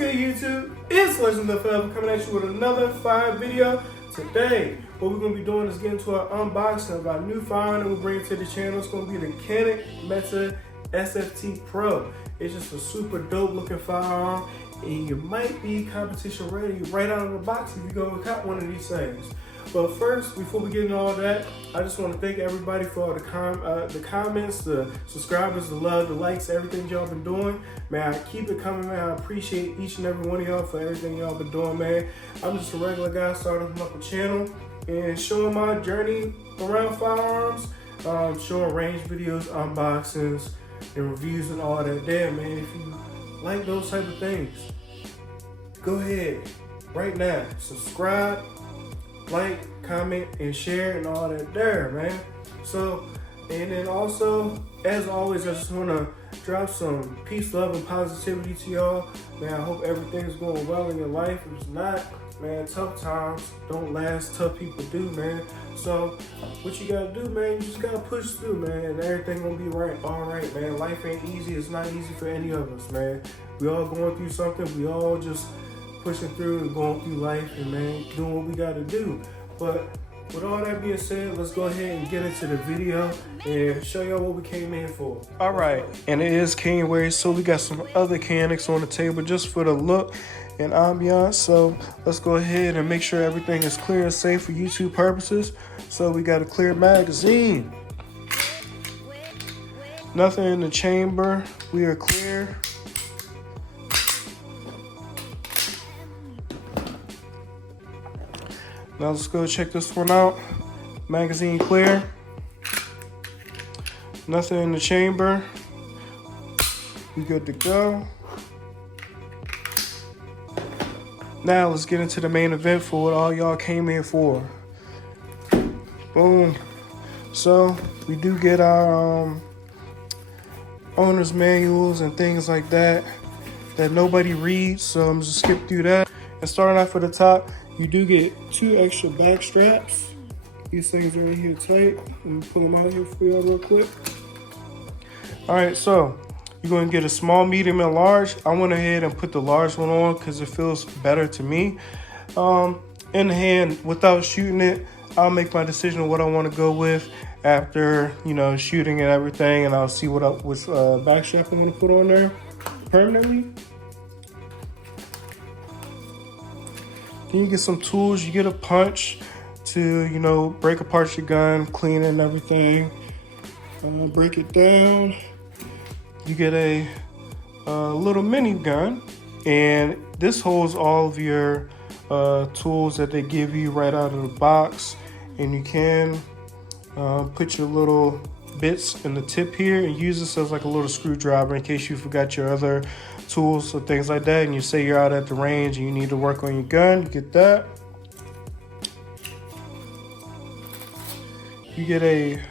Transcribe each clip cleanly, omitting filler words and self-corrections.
good, YouTube? It's Legend of Forever coming at you with another fire video. Today, what we're going to be doing is getting to our unboxing of our new firearm that we're bringing to the channel. It's going to be the Canik METE SFT Pro. It's just a super dope looking firearm, and you might be competition ready right out of the box if you go and cop one of these things. But first, before we get into all that, I just want to thank everybody for all the comments, the subscribers, the love, the likes, everything y'all been doing. Man, keep it coming, man. I appreciate each and every one of y'all for everything y'all been doing, man. I'm just a regular guy starting up a channel and showing my journey around firearms, showing range videos, unboxings, and reviews and all that. Damn, man, if you like those type of things, go ahead right now, subscribe, like, comment, and share, and all that there, man. So, and then also, as always, I just want to drop some peace, love, and positivity to y'all. Man, I hope everything's going well in your life. If it's not, man, tough times don't last. Tough people do, man. So, what you gotta do, man, you just gotta push through, man, and everything gonna be right, all right, man. Life ain't easy. It's not easy for any of us, man. We all going through something. We all just pushing through and going through life, and man, doing what we gotta do. But with all that being said, let's go ahead and get into the video and show y'all what we came in for. All right, and it is January, so we got some other Caniks on the table just for the look and ambiance. So let's go ahead and make sure everything is clear and safe for YouTube purposes. So we got a clear magazine. Nothing in the chamber. We are clear. Now let's go check this one out. Magazine clear. Nothing in the chamber. We good to go. Now let's get into the main event for what all y'all came in for. Boom. So we do get our owner's manuals and things like that nobody reads. So I'm just skip through that. And starting off at the top, you do get 2 extra back straps. These things are right here tight. Let me pull them out here for y'all real quick. All right, so you're going to get a small, medium, and large. I went ahead and put the large one on because it feels better to me. In the hand, without shooting it, I'll make my decision on what I want to go with after, you know, shooting and everything, and I'll see what back strap I'm going to put on there permanently. Then you get some tools. You get a punch to, you know, break apart your gun, clean it and everything. Break it down. You get a little mini gun, and this holds all of your tools that they give you right out of the box. And you can put your little bits in the tip here and use this as like a little screwdriver in case you forgot your other tools or things like that, and you say you're out at the range and you need to work on your gun. You get that. You get a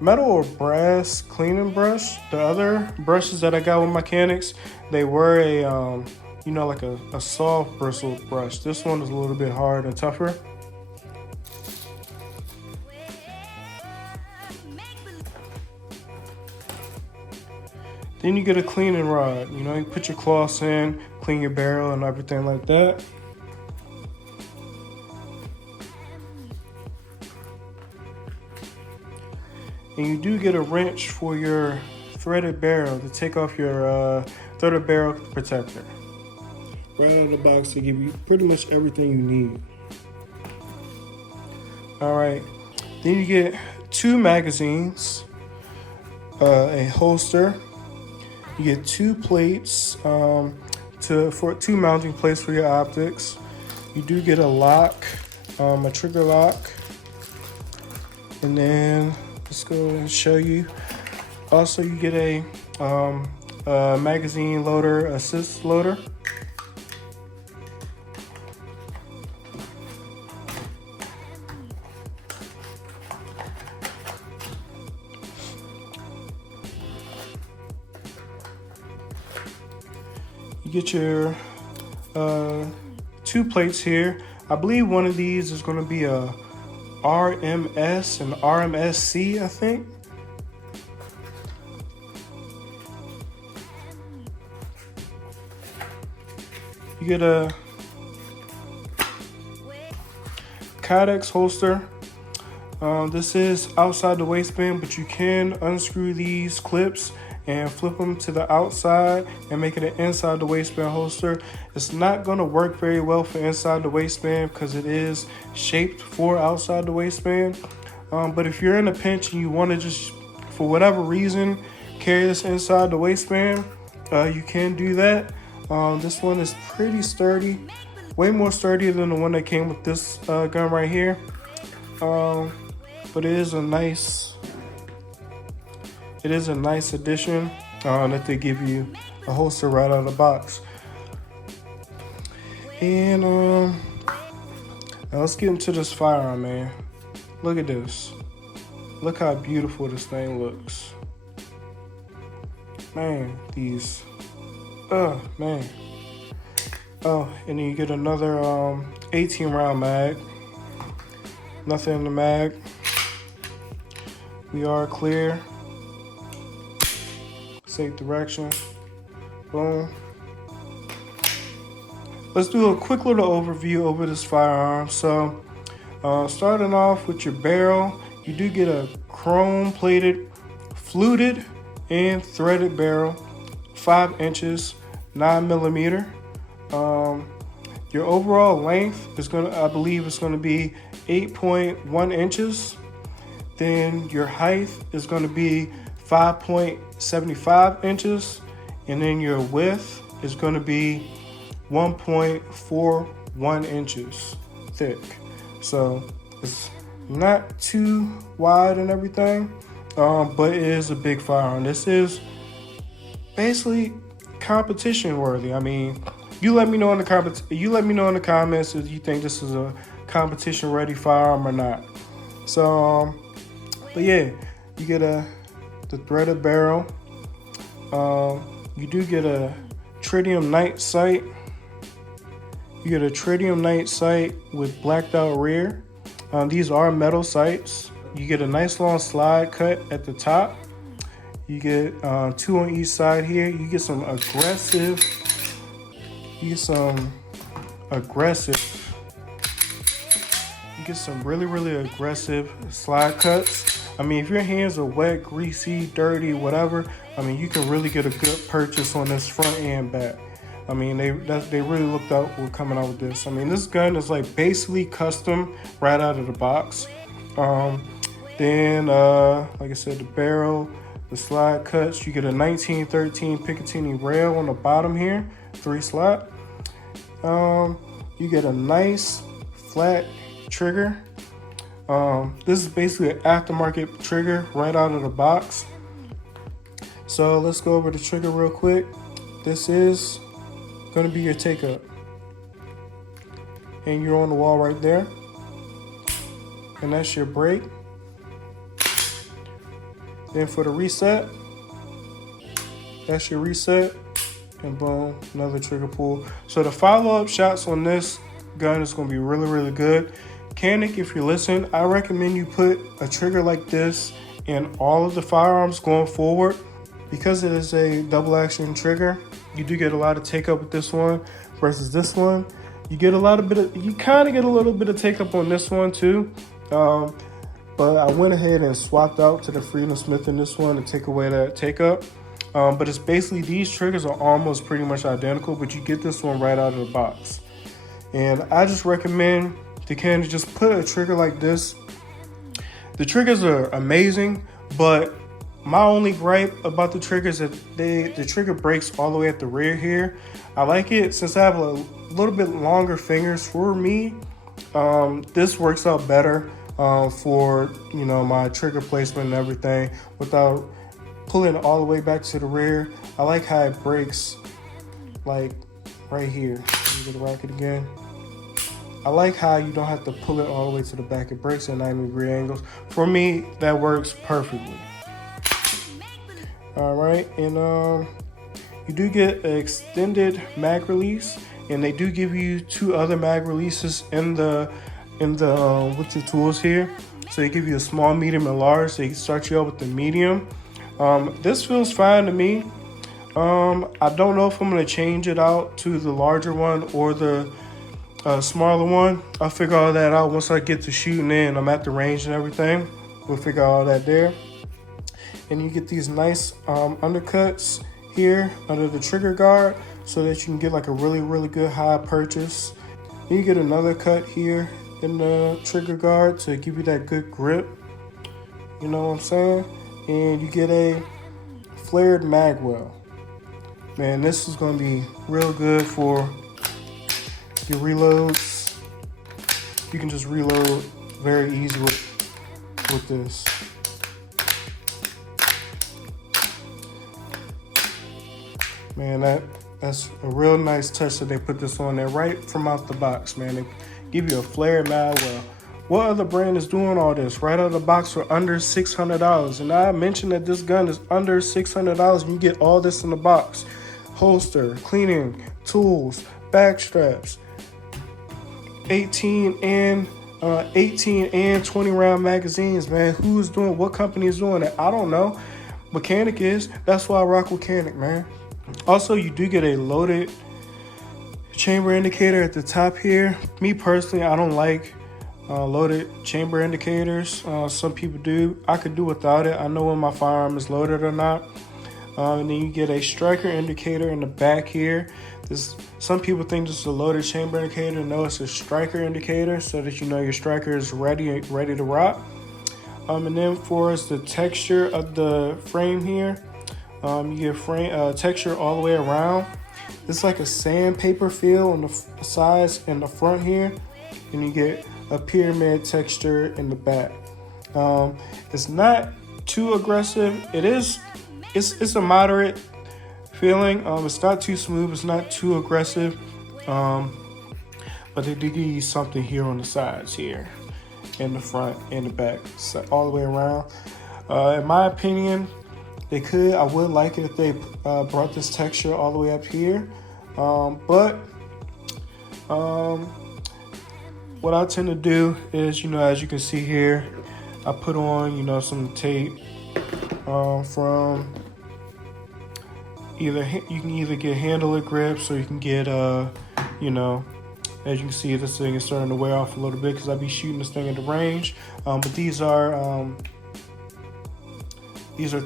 metal or brass cleaning brush. The other brushes that I got with my Caniks, they were a you know, like a soft bristle brush. This one is a little bit hard and tougher. Then you get a cleaning rod. You know, you put your cloths in, clean your barrel and everything like that. And you do get a wrench for your threaded barrel to take off your threaded barrel protector. Right out of the box to give you pretty much everything you need. All right, then you get 2 magazines, a holster. You get 2 plates for 2 mounting plates for your optics. You do get a lock, a trigger lock. And then let's go and show you. Also, you get a magazine loader, assist loader. You get your 2 plates here. I believe one of these is going to be a RMS and RMSC, I think. You get a Canik holster. This is outside the waistband, but you can unscrew these clips and flip them to the outside and make it an inside the waistband holster. It's not going to work very well for inside the waistband because it is shaped for outside the waistband. But if you're in a pinch and you want to just, for whatever reason, carry this inside the waistband, you can do that. This one is pretty sturdy, way more sturdy than the one that came with this gun right here. But it is a nice addition that they give you a holster right out of the box. And now let's get into this firearm, man. Look at this. Look how beautiful this thing looks. Man, these. Man. Oh, and then you get another 18 round mag. Nothing in the mag. We are clear. Safe direction. Boom. Let's do a quick little overview over this firearm. So, starting off with your barrel, you do get a chrome plated, fluted, and threaded barrel, 5 inches, 9mm. Your overall length is I believe it's gonna be 8.1 inches. Then your height is gonna be 5.75 inches, and then your width is gonna be 1.41 inches thick. So it's not too wide and everything, but it is a big firearm. This is basically competition worthy. I mean, you let me know in the comments if you think this is a competition ready firearm or not. So, but yeah, you get the threaded barrel. You do get a tritium night sight. You get a tritium night sight with blacked out rear. These are metal sights. You get a nice long slide cut at the top. You get 2 on each side here. You get some aggressive. You get some really aggressive slide cuts. I mean, if your hands are wet, greasy, dirty, whatever, I mean, you can really get a good purchase on this front and back. I mean, they really looked out for coming out with this. I mean, this gun is like basically custom right out of the box. Then, like I said, the barrel, the slide cuts. You get a 1913 Picatinny rail on the bottom here, 3 slot. You get a nice flat trigger. This is basically an aftermarket trigger right out of the box. So let's go over the trigger real quick. This is going to be your take up, and you're on the wall right there, and that's your break. Then for the reset, that's your reset, and boom, another trigger pull. So the follow-up shots on this gun is going to be really good. Canik, if you're listening, I recommend you put a trigger like this in all of the firearms going forward. Because it is a double action trigger, you do get a lot of take up with this one versus this one. You kind of get a little bit of take up on this one too. But I went ahead and swapped out to the Freedom Smith in this one to take away that take up. But it's basically, these triggers are almost pretty much identical, but you get this one right out of the box. And I just recommend to kind of just put a trigger like this. The triggers are amazing, but my only gripe about the triggers is that the trigger breaks all the way at the rear here. I like it since I have a little bit longer fingers. For me, this works out better for, you know, my trigger placement and everything without pulling all the way back to the rear. I like how it breaks like right here. Let me get the racket again. I like how you don't have to pull it all the way to the back. It breaks at 90-degree angles. For me, that works perfectly. All right, and you do get an extended mag release, and they do give you 2 other mag releases in the with your tools here. So they give you a small, medium, and large. They start you out with the medium. This feels fine to me. I don't know if I'm gonna change it out to the larger one or the smaller one. I'll figure all that out once I get to shooting in. I'm at the range and everything. We'll figure all that there. And you get these nice undercuts here under the trigger guard so that you can get like a really good high purchase. Then you get another cut here in the trigger guard to give you that good grip. You know what I'm saying? And you get a flared mag well. Man, this is gonna be real good for your reloads. You can just reload very easy with this. Man, that's a real nice touch that they put this on there right from out the box, man. They give you a flared mag well. What other brand is doing all this right out of the box for under $600? And I mentioned that this gun is under $600 and you get all this in the box. Holster, cleaning, tools, back straps, 18 and 20 round magazines, man. Who's doing, what company is doing it? I don't know. But Canik is. That's why I rock with Canik, man. Also, you do get a loaded chamber indicator at the top here. Me personally, I don't like loaded chamber indicators. Some people do. I could do without it. I know when my firearm is loaded or not. And then you get a striker indicator in the back here. Some people think this is a loaded chamber indicator. No, it's a striker indicator so that you know your striker is ready to rock. And then for us, the texture of the frame here, you get frame texture all the way around. It's like a sandpaper feel on the sides and the front here, and you get a pyramid texture in the back. It's not too aggressive. It's a moderate feeling. It's not too smooth. It's not too aggressive. But they do give you something here on the sides here, in the front and the back, so all the way around. In my opinion, I would like it if they brought this texture all the way up here. But what I tend to do is, as you can see here, I put on, some tape from you can either get handler grips or you can get, as you can see, this thing is starting to wear off a little bit because I be shooting this thing at the range. But these are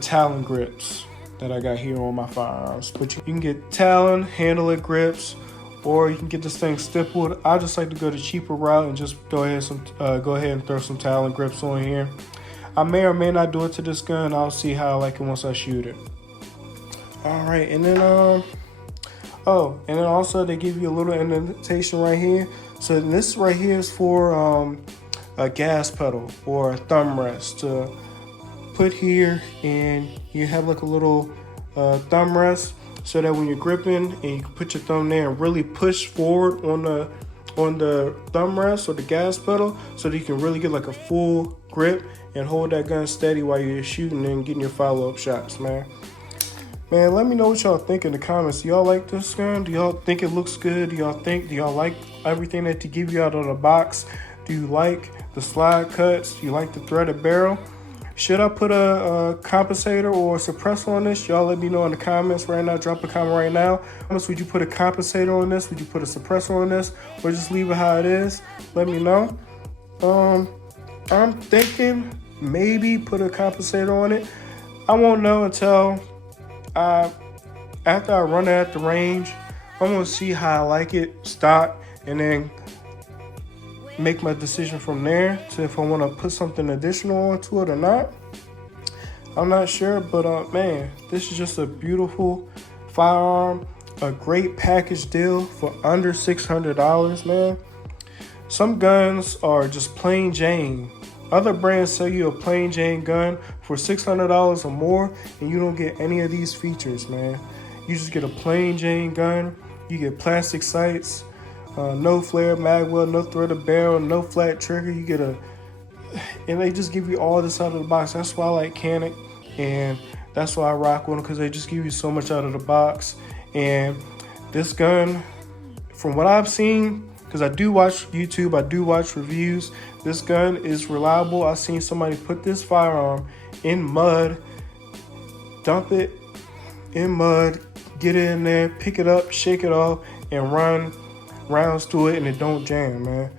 Talon grips that I got here on my firearms. But you can get Talon handler grips, or you can get this thing stippled. I just like to go the cheaper route and just go ahead and throw some Talon grips on here. I may or may not do it to this gun. I'll see how I like it once I shoot it. All right, and then also they give you a little indentation right here. So this right here is for a gas pedal or a thumb rest to put here, and you have like a little thumb rest so that when you're gripping and you can put your thumb there and really push forward on the thumb rest or the gas pedal so that you can really get like a full grip and hold that gun steady while you're shooting and getting your follow-up shots, man. Man, let me know what y'all think in the comments. Do y'all like this gun? Do y'all think it looks good? Do y'all like everything that they give you out of the box? Do you like the slide cuts? Do you like the threaded barrel? Should I put a compensator or a suppressor on this? Y'all let me know in the comments right now. Drop a comment right now. Would you put a compensator on this? Would you put a suppressor on this? Or just leave it how it is? Let me know. I'm thinking maybe put a compensator on it. I won't know until after I run it at the range. I'm gonna see how I like it stock, and then make my decision from there to if I want to put something additional onto it or not. I'm not sure, but man, this is just a beautiful firearm, a great package deal for under $600, man. Some guns are just plain Jane. Other brands sell you a plain Jane gun for $600 or more, and you don't get any of these features, man. You just get a plain Jane gun. You get plastic sights, no flare magwell, no threaded barrel, no flat trigger. You get and they just give you all this out of the box. That's why I like Canik, and that's why I rock with them, because they just give you so much out of the box. And this gun, from what I've seen, because I do watch YouTube, I do watch reviews, this gun is reliable. I've seen somebody put this firearm in mud, dump it in mud, get it in there, pick it up, shake it off, and run rounds through it, and it don't jam, man.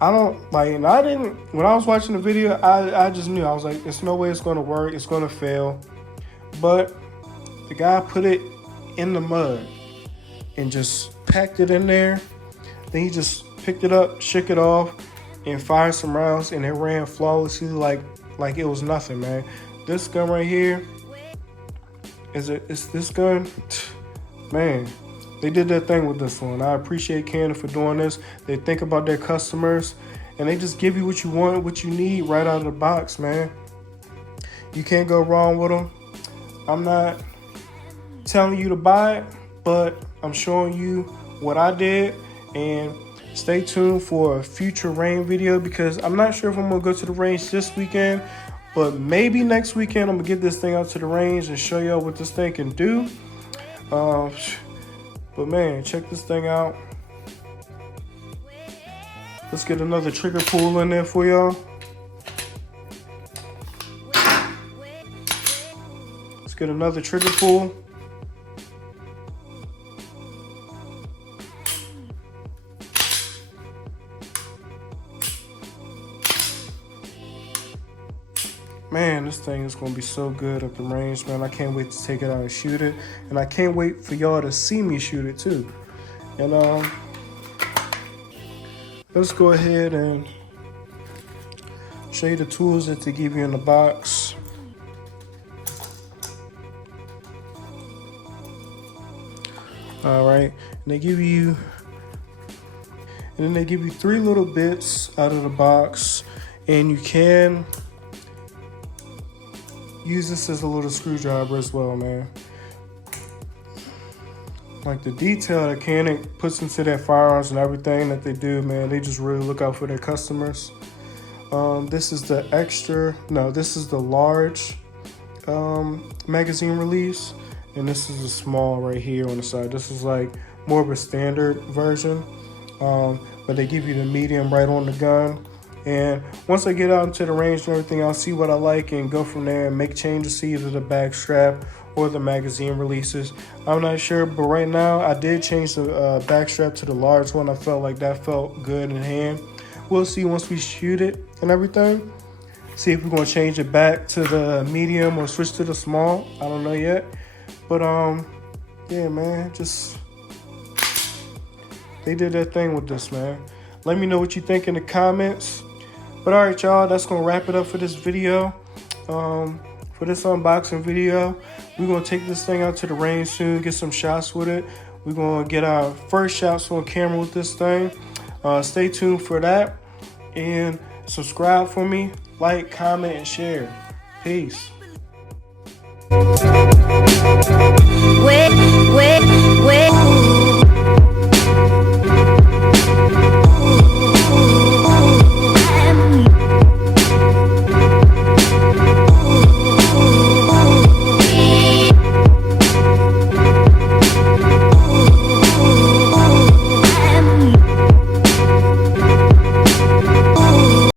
I don't like, and I didn't, when I was watching the video, I just knew, I was like, there's no way it's gonna work, it's gonna fail. But the guy put it in the mud and just packed it in there. Then he just picked it up, shook it off, and fired some rounds, and it ran flawlessly like it was nothing, man. This gun right here, it's this gun, man, they did their thing with this one. I appreciate Canik for doing this. They think about their customers, and they just give you what you want, what you need right out of the box, man. You can't go wrong with them. I'm not telling you to buy it, but I'm showing you what I did. And stay tuned for a future range video, because I'm not sure if I'm gonna go to the range this weekend, but maybe next weekend I'm gonna get this thing out to the range and show y'all what this thing can do. But man, check this thing out. Let's get another trigger pull in there for y'all. Let's get another trigger pull. Man, this thing is going to be so good at the range, man. I can't wait to take it out and shoot it. And I can't wait for y'all to see me shoot it too. And let's go ahead and show you the tools that they give you in the box. All right, and they give you, and then they give you 3 little bits out of the box, and you can use this as a little screwdriver as well, man. Like the detail that Canik puts into their firearms and everything that they do, man, they just really look out for their customers. This is the this is the large magazine release, and this is the small right here on the side. This is like more of a standard version, but they give you the medium right on the gun. And once I get out into the range and everything, I'll see what I like and go from there and make changes to either the back strap or the magazine releases. I'm not sure, but right now I did change the back strap to the large one. I felt like that felt good in hand. We'll see once we shoot it and everything. See if we're gonna change it back to the medium or switch to the small. I don't know yet. But yeah, man, just they did their thing with this, man. Let me know what you think in the comments. But all right, y'all, that's gonna wrap it up for this video. For this unboxing video, we're gonna take this thing out to the range soon, get some shots with it. We're gonna get our first shots on camera with this thing. Stay tuned for that, and subscribe for me, like, comment, and share. Peace. Wait.